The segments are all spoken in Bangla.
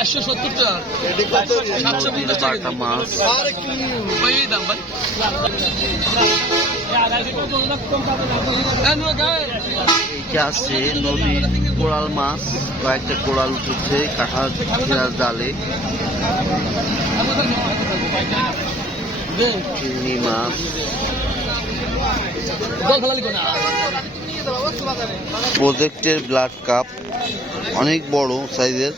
470 টাকা 750 টাকা মাছ ওই দাম ভাই এইটা আছে নদীর কোরাল মাছ, কয়েকটা কোরাল উঠেছে কাঁঠাল জালে। চিংড়ি মাছ, প্রজেক্টের ব্লাড কাপ অনেক বড় সাইজের।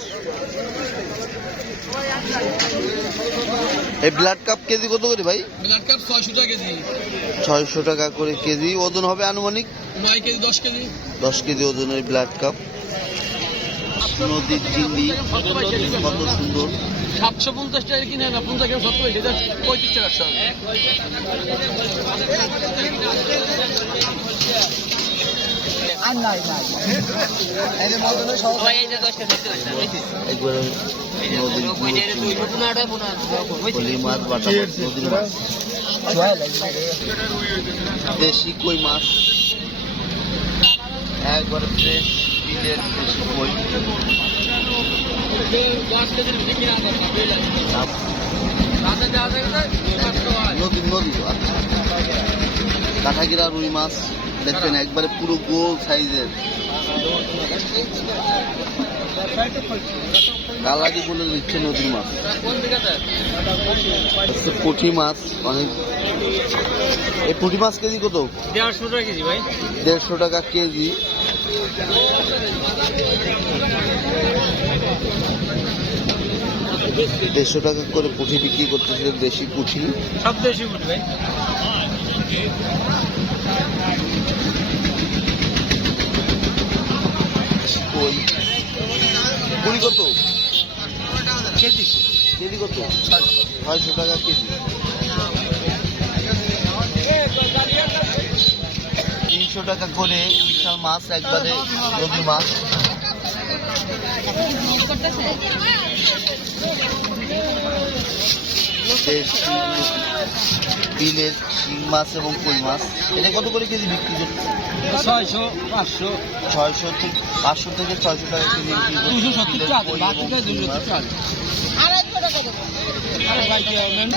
এই ব্লাড কাপ কেজি কত করে ভাই? ব্লাড কাপ 600 টাকা কেজি। 600 টাকা করে কেজি। ওজন হবে আনুমানিক 9 কেজি 10 কেজি। 10 কেজি ওজনের ব্লাড কাপ। নদীর চিংড়ি কত সুন্দর। 750 টাকা কিনে না 50 টাকা 70 এটা 35 টাকা সব। আর নাই নাই এই যে মদনে সব ভাই এই যে 10 টাকা একবার নদীর মাছ বাটা নদীর মাছ, দেশি কই মাছ একবার ফ্রেশ বিলের দেশি কই। নদীর নদী আচ্ছা। কাঁঠাগিরা রুই মাছ দেখবেন একবারে পুরো গোল সাইজের, গালাদি বলে দিচ্ছে নদীর মাছ। পুঁটি মাছ অনেক। এই পুঁটি মাছ কেজি কত? 150 টাকা কেজি ভাই। 150 টাকা কেজি। দেড়শো টাকা করে পুঁটি বিক্রি করতেছে, দেশি পুঁটি। সব দেশি পুঁটি ভাই। কই পুরি কত কেজি? কেজি কত? 600 টাকা কেজি। 300 টাকা করে বিশাল মাছ একবারে নদীর মাছ। বিলের শিং মাছ এবং কই মাছ। এটা কত করে কেজি বিক্রি করছে? 600 500 600 থেকে 500 থেকে 600 টাকা কেজি বিক্রি করছে। 270 টাকা বাকি তো 270 টাকা। আড়াইশো টাকা দেব। আরে ভাই কি নেন?